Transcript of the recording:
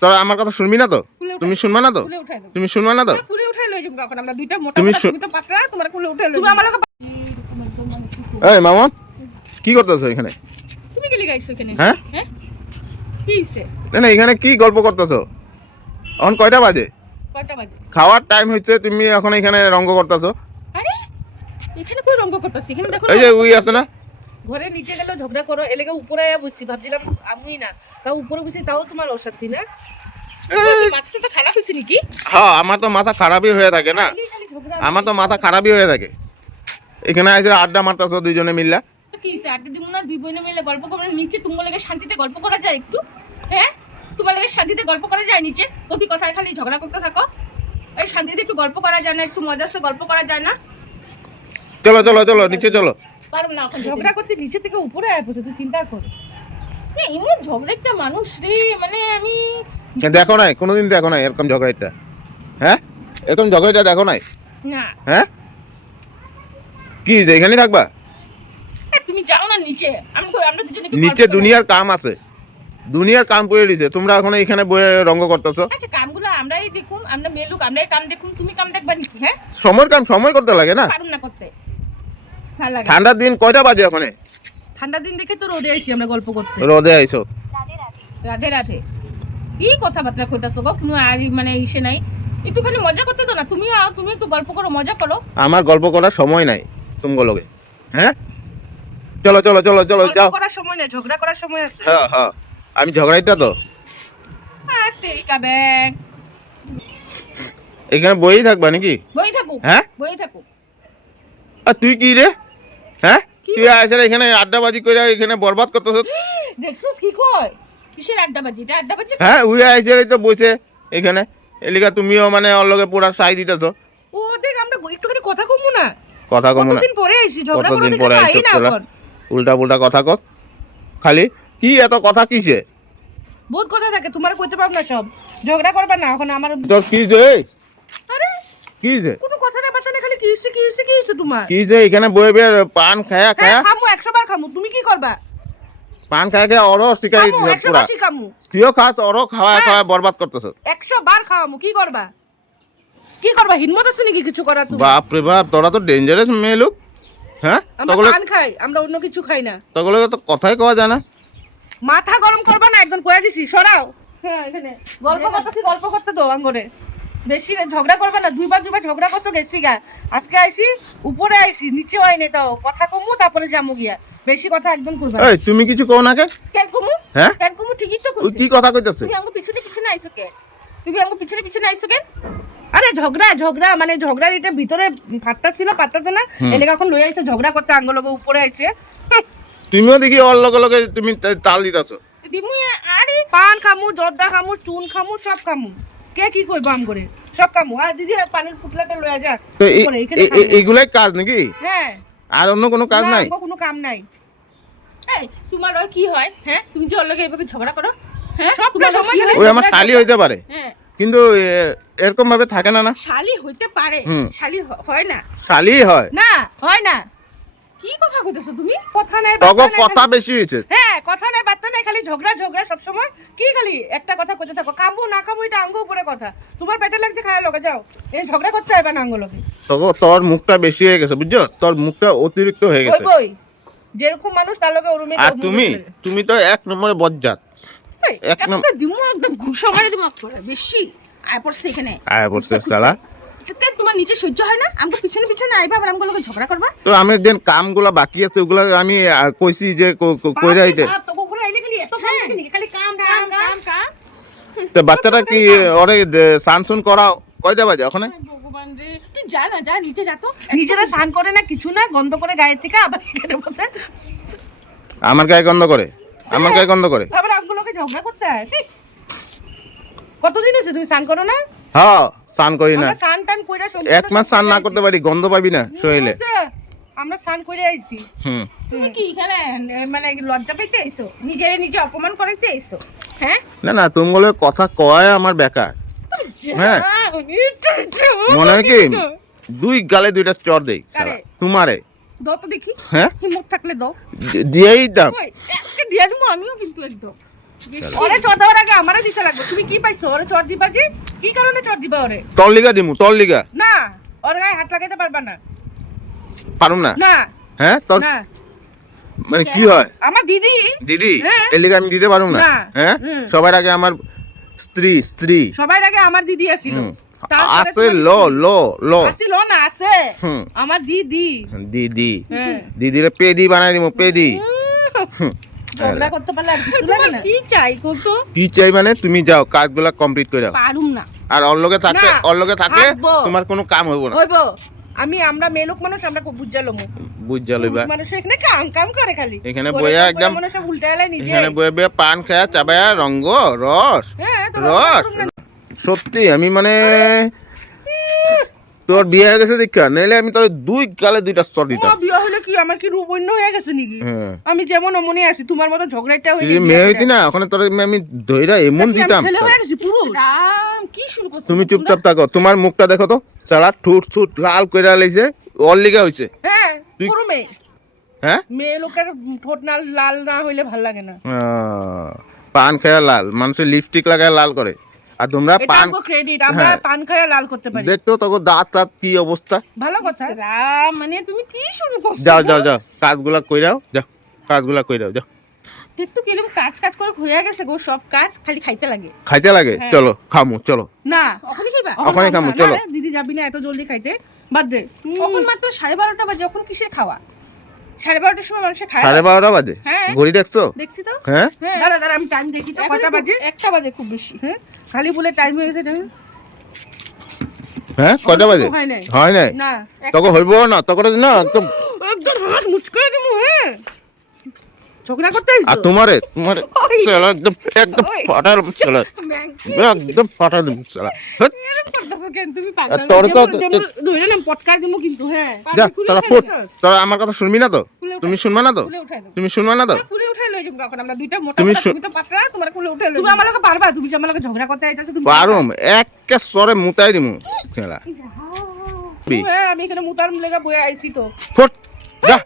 তোরা আমার কথা শুনবি না তো? তুমি শুনবা না তো? তুমি শুনবা না তো? কুলে উঠাই লই যাম এখন আমরা দুইটা মোটা মোটা তুমি তো পাতলা তোমার কুলে উঠাই লই তুমি আমার লগে এই মামন কি করতেছো এখানে? তুমি কি লাগাইছো এখানে? হ্যাঁ হ্যাঁ কি হইছে? না এখানে কি গল্প করতেছো? এখন কয়টা বাজে? কয়টা বাজে? খাওয়ার টাইম হচ্ছে, তুমি এখন এখানে রঙ্গ করতেছো। আরে এখানে কই রঙ্গ করতেছি? এখানে দেখো এই যে উই আছে না, ঘরে নিচে গেল ঝগড়া করো, এলাকা উপরে আয়া বসছি, ভাবছিলাম আমি না তাও উপরে বসে, তাও তোমার অশান্তি না? মাথা তো খারাপ হয়েছে নাকি? হ্যাঁ আমার তো মাথা খারাপই হয়ে থাকে না, আমার তো মাথা খারাপই হয়ে থাকে। এখানে আইসে আড্ডা মারতেছো দুইজনে মিল্লা। কি হইছে? আড্ডা দিব না? দুই বোনে মিলে গল্প করবে নিচে, তোমার লাগে শান্তিতে গল্প করা যায় একটু? হ্যাঁ তোমার লাগে শান্তিতে গল্প করা যায় নিচে? প্রতি কথায় খালি ঝগড়া করতে থাকো। এই শান্তিতে একটু গল্প করা যায় না? একটু মজার সাথে গল্প করা যায় না? চলো চলো চলো নিচে চলো। পারব না ঝগড়া করতে, নিচে থেকে উপরে আয় পড়ছে, তুই চিন্তা কর। এমন ঝগড়া একটা মানুষ রে, মানে আমি দেখো নাই কোনোদিন, দেখো নাই এরকম ঝগড়াটা? হ্যাঁ এরকম ঝগড়াটা দেখো নাই? না। হ্যাঁ কি যে এখানেই থাকবা? তুমি যাও না নিচে, আমরা দুজনে একটু নিচে দুনিয়ার কাম আছে, দুনিয়ার কাম করে দিছে, তোমরা এখন এখানে বয়ে রঙ্গ করতেছো। আচ্ছা কামগুলো আমরাই দেখুম, আমরা মেয়ে লোক আমরাই কাম দেখুম, তুমি কাম দেখবা নাকি? হ্যাঁ সময়ের কাম সময় করতে লাগে না? পারুম না করতে, ভালো লাগে। ঠান্ডার দিন কয়টা বাজে ওখানে? ঠান্ডার দিন দেখে তো রোদে আইছি আমরা গল্প করতে। রোদে আইছো? রাধে রাধে কি কথাবার্তা কইতাছো গো? কোনো আর মানে ইসে নাই, একটুখানি মজা করতে দাও না। তুমি তুমি একটু গল্প করো, মজা করো। আমার গল্প করার সময় নাই তুমগো লগে। হ্যাঁ চলো চলো চলো চলো যাও। গল্প করার সময় নেই, ঝগড়া করার সময় আছে। হ্যাঁ হ্যাঁ আমি ঝগড়াইটা তো আর তেরিকা ব্যাগ এখানে বইই থাকবা নাকি? বই থাকো। হ্যাঁ বই থাকো। আর তুই কি রে? হ্যাঁ তুই আসলে এখানে আড্ডাবাজি করে এখানে বরবাদ করতেছ। দেখছস কি কয়? কিসের আড্ডাবাজি? এটা আড্ডাবাজি? হ্যাঁ উই আইসে তো বসে এখানে, এলিকা তুমিও মানে ওর লগে পুরা সাই দিতেছ। ও দেখ আমরা একটুখানি কথা কমু না? কথা কম না? কতদিন পরে আইছি, ঝগড়া করে কতদিন দেখে পরে খাই আইছো না তোরা? এখন। উল্টা পুল্টা কথা কর খালি, কি এত কথা কিসে? বহুত কথা থাকে, তোমার কইতে পারব না সব। ঝগড়া করবা না এখন আমার। তোর কি যে? আরে কি যে? কোনো কথা না বাতা না, খালি কি হইছে কি হইছে কি হইছে তোমার? কি যে এখানে বয়ে বয়ে পান খায়া হ্যাঁ খায়া, খামু 100 বার খামু, তুমি কি করবা? পান খায়া খায়া অর শিখাই খামু দিতেছ 100 পুরা। বার খামু, তুইও খাস অর খাওয়া খাওয়া বরবাদ করতেছ। 100 বার খাওয়ামু, কি করবা? কি করবা? হিম্মত আছে নাকি কিছু করা তুমি? বাপ রে বাপ, তোরা তো ডেঞ্জারাস মেয়ে লোক। হ্যাঁ আমরা তগলে পান খাই, আমরা অন্য কিছু খাই না। তগলে তো কথাই কওয়া যায় না। মাথা গরম করবা না, একদম কয়ে দিছি সরাও। হ্যাঁ এখানে গল্প করতেছি, গল্প করতে দাও আঙ্গরে। বেশি ঝগড়া করবে না, দুইবার ঝগড়া করছো গেছি গা। আজকে আইছি উপরে আইছি, নিচে হয় না, তাও কথা কমু তারপরে যামু গিয়া। বেশি কথা একদম করবা না। এই তুমি কিছু কও না কে? কেন কমু? হ্যাঁ কেন কমু? ঠিকই তো ওই কইছি। কি কথা কইতাছে? তুমি আঙ্গো পিছনে পিছনে আইছো কে? তুমি আঙ্গো পিছনে পিছনে আইছো কেন? আরে ঝগড়া ঝগড়া মানে ঝগড়ার এটা ভিতরে ফাটতা ছিল, পাত্তাছে না, এলাকা এখন লই আইছে ঝগড়া করতে, আঙ্গো লগে উপরে আইছে। তুমিও দেখি ওর লগে লগে তুমি তাল দিতাছো। দিমু আরে পান খামু, জর্দা খামু, চুন খামু, সব খামু। কে কি কইব আম করে? সব খামু। আর দিদি পানির পুতলাটা লইয়া যা। তো উপরে এখানে খামু। এইগুলাই কাজ নাকি? হ্যাঁ আর অন্য কোনো কাজ নাই? না, কোনো কাম নাই। এই তোমার ওই কি হয়? হ্যাঁ তুমি যে ওর লগে এভাবে ঝগড়া করো, হ্যাঁ তোমার সময় হয়? ওই আমার শালি হইতে পারে, হ্যাঁ কিন্তু এরকম ভাবে থাকে না। না শালি হইতে পারে, শালি হয় না। শালি হয় না হয় না। কি কথা কইতেছো তুমি? কথা নাই তগো বার্তা নাই, কথা বেশি হয়েছে। হ্যাঁ কথা নাই বার্তা নাই, খালি ঝগড়া ঝগড়া সব সময়। কি খালি একটা কথা কইতে থাকো? খামু না খামু এটা আঙ্গ উপরে কথা। তোমার পেটে লাগছে, খায় লগে যাও। এই ঝগড়া করতে হবে না আঙ্গ লগে। তগো তোর মুখটা বেশি হয়ে গেছে বুঝছো, তোর মুখটা অতিরিক্ত হয়ে ওই গেছে। বই যেরকম মানুষ তার লগে ওরমই। আর তুমি তো এক নম্বরে বজ্জাত। এক একটা দিমু একদম ঘুষা মারি দিমু করে বেশি আয় পড়ছে এখানে। আয় বসতে শালা, তোমার নিচে সহ্য হয় না? আমাকে পিছনে পিছনে আইবা আবার আমগুলো লগে ঝগড়া করবা। তো আমি যেন কামগুলা বাকি আছে ওগুলা আমি কইছি যে কইরা আইতে। তো কোকুরে আইলে খালি এত কাম থাকে নাকি? খালি কাম কাম কাম কাম। তো বাচ্চাটা কি ওরে সানসুন করা কয়টা বাজে ওখানে? ভগবান রে, তুই যা না, যা নিচে যা তো। নিজেরা স্নান করে না কিছু না, গন্ধ করে গায়ে থেকে আবার এখানে বসে আমার গায়ে গন্ধ করে, আমার গায়ে গন্ধ করে। আবার আমগুলোকে ঝগড়া করতে হয়। কতদিন হয়েছে তুমি স্নান করো না? হ্যাঁ স্নান করি না, আমরা স্নান টান কইরা সব এক মাস স্নান না করতে পারি, গন্ধ পাবি না শরীরে। আমরা স্নান করে আইছি। হুম তুমি কি এখানে মানে লজ্জা পাইতে আইছো? নিজেরে নিজে অপমান করতে আইছো? হ্যাঁ না না তুমগুলো কথা কয় আমার বেকার। হ্যাঁ মনে হয় কি দুই গালে দুইটা চর দেই শালা তোমারে। দাও তো দেখি, হ্যাঁ হিম্মত থাকলে দাও। দিয়েই দাও। ওই একটা দিয়ে দেবো আমিও কিন্তু একদম। ওরে চর দেওয়ার আগে আমারে দিতে লাগবে। তুমি কি পাইছো ওরে চর দিবা জি? কি কারণে চর দিবা ওরে? তোর লিগা দিমু, তোর লিগা। না ওর গায়ে হাত লাগাইতে পারবা না। পারুম না? না হ্যাঁ তোর না মানে কি হয়? আমার দিদি দিদি হ্যাঁ। এর লিগা আমি দিতে পারুম না? না। হ্যাঁ সবার আগে আমার স্ত্রী সবার আগে আমার দিদি আছিল। আছে লো লো লো আছিল না আছে হুম। আমার দিদি। দিদি হ্যাঁ দিদিরে পেদি বানাই দিমু, পেদি। ঝগড়া করতে পারলে আর কিছু লাগে না। কি চাই কত? কি চাই মানে তুমি যাও কাজগুলা কমপ্লিট করে দাও। পারুম না। আর ওর লগে থাকলে না, ওর লগে থাকলে থাকবো। তোমার কোনো কাম হইব না। হইব আমরা মেয়ে লোক মানুষ আমরা খুব বুঝালো বুঝা লইবা। মানুষ এখানে কাম করে খালি এখানে করে বইয়া করে একদম মনে সব উল্টা এলাই নিজে। এখানে বইয়া বইয়া পান খায়া চাবায়া রঙ্গ রস হ্যাঁ তো রস। সত্যি আমি মানে তোর বিয়ে হয়ে গেছে দেখা, নাইলে আমি তোর দুই গালে দুইটা চর দিতাম। বিয়ে হলে কি আমার কি রূপ অন্য হয়ে গেছে নাকি? হ্যাঁ আমি যেমন অমনি আছি তোমার মতো ঝগড়াটা হয়ে তুই যদি মেয়ে হইতি না ওখানে তোর আমি ধইরা এমন দিতাম। ছেলে হয়ে গেছি পুরুষ। রাম কি শুরু করছো? তুমি চুপচাপ থাকো, তোমার মুখটা দেখো তো, চালা ঠুট ছুট লাল কইরা লাইছে, ওর লিগা হইছে। হ্যাঁ তুই- পুরো মেয়ে হ্যাঁ মেয়ে লোকের ঠোঁট না লাল না হইলে ভাল লাগে না। পান খায়া লাল, মানুষের লিপস্টিক লাগায় লাল করে, আর তোমরা এটা পান আমগো ক্রেডিট আমরা হ্যাঁ। পান খায়া লাল করতে পারি। দেখতো তোকে দাঁত দাঁত কি অবস্থা। ভালো কথা। রাম মানে তুমি কি শুরু করছো? যাও যাও যাও কাজগুলা কইরাও, যাও কাজগুলা কইরাও, যাও। দেখ তো কিরকম কাজ করে হয়ে গেছে গো, সব কাজ খালি খাইতে লাগে। খাইতে লাগে, চলো খামু চলো। না ওখানে খাইবা? ওখানে খামু, না, চলো। না, দিদি যাবি না এত জলদি খাইতে, বাদ দে। তখন মাত্র 12:30 বাজে, ওখান কিসের খাওয়া? 12:30টার সময় মানুষে খায়। 12:30 বাজে হ্যাঁ। ঘড়ি দেখছো? দেখছি তো। হ্যাঁ দাঁড়া দাঁড়া আমি টাইম দেখি তো কটা বাজে। 1টা বাজে খুব বেশি। হ্যাঁ খালি বলে টাইম হয়ে গেছে টাইম। হ্যাঁ কয়টা বাজে? হয় নাই। হয় নাই না তোকে হইব না, তোকে না একদম। একদম হাত মুচকে দিমু। হ্যাঁ ঝগড়া করতে আইছো? আর তোমারে চলো একদম একদম ফাটার চলো, একদম ফাটার চলো। এরকম করতেছো কেন তুমি? আর পাগল তোর তো ধরে না পটকাই দিমু কিন্তু। হ্যাঁ যা খুলে তোরা উঠাই ফুট, দিও। তোরা আমার কথা শুনবি না তো? খুলে উঠাই তুমি শুনবা না তো? খুলে উঠাই দাও। তুমি শুনবা না তো? খুলে উঠাই লই যাবো এখন আমরা দুইটা মোটা তুমি মোটা, তুমি তো পাতলা, তোমার খুলে উঠাই লই তুমি আমার লগে পারবা? তুমি যে আমার লগে ঝগড়া করতে আইতাছো তুমি পারুম একে সরে মুতাই দিমু খেলা। হ্যাঁ আমি এখানে মুতার লেগা বয়ে আইছি তো। ফুট যা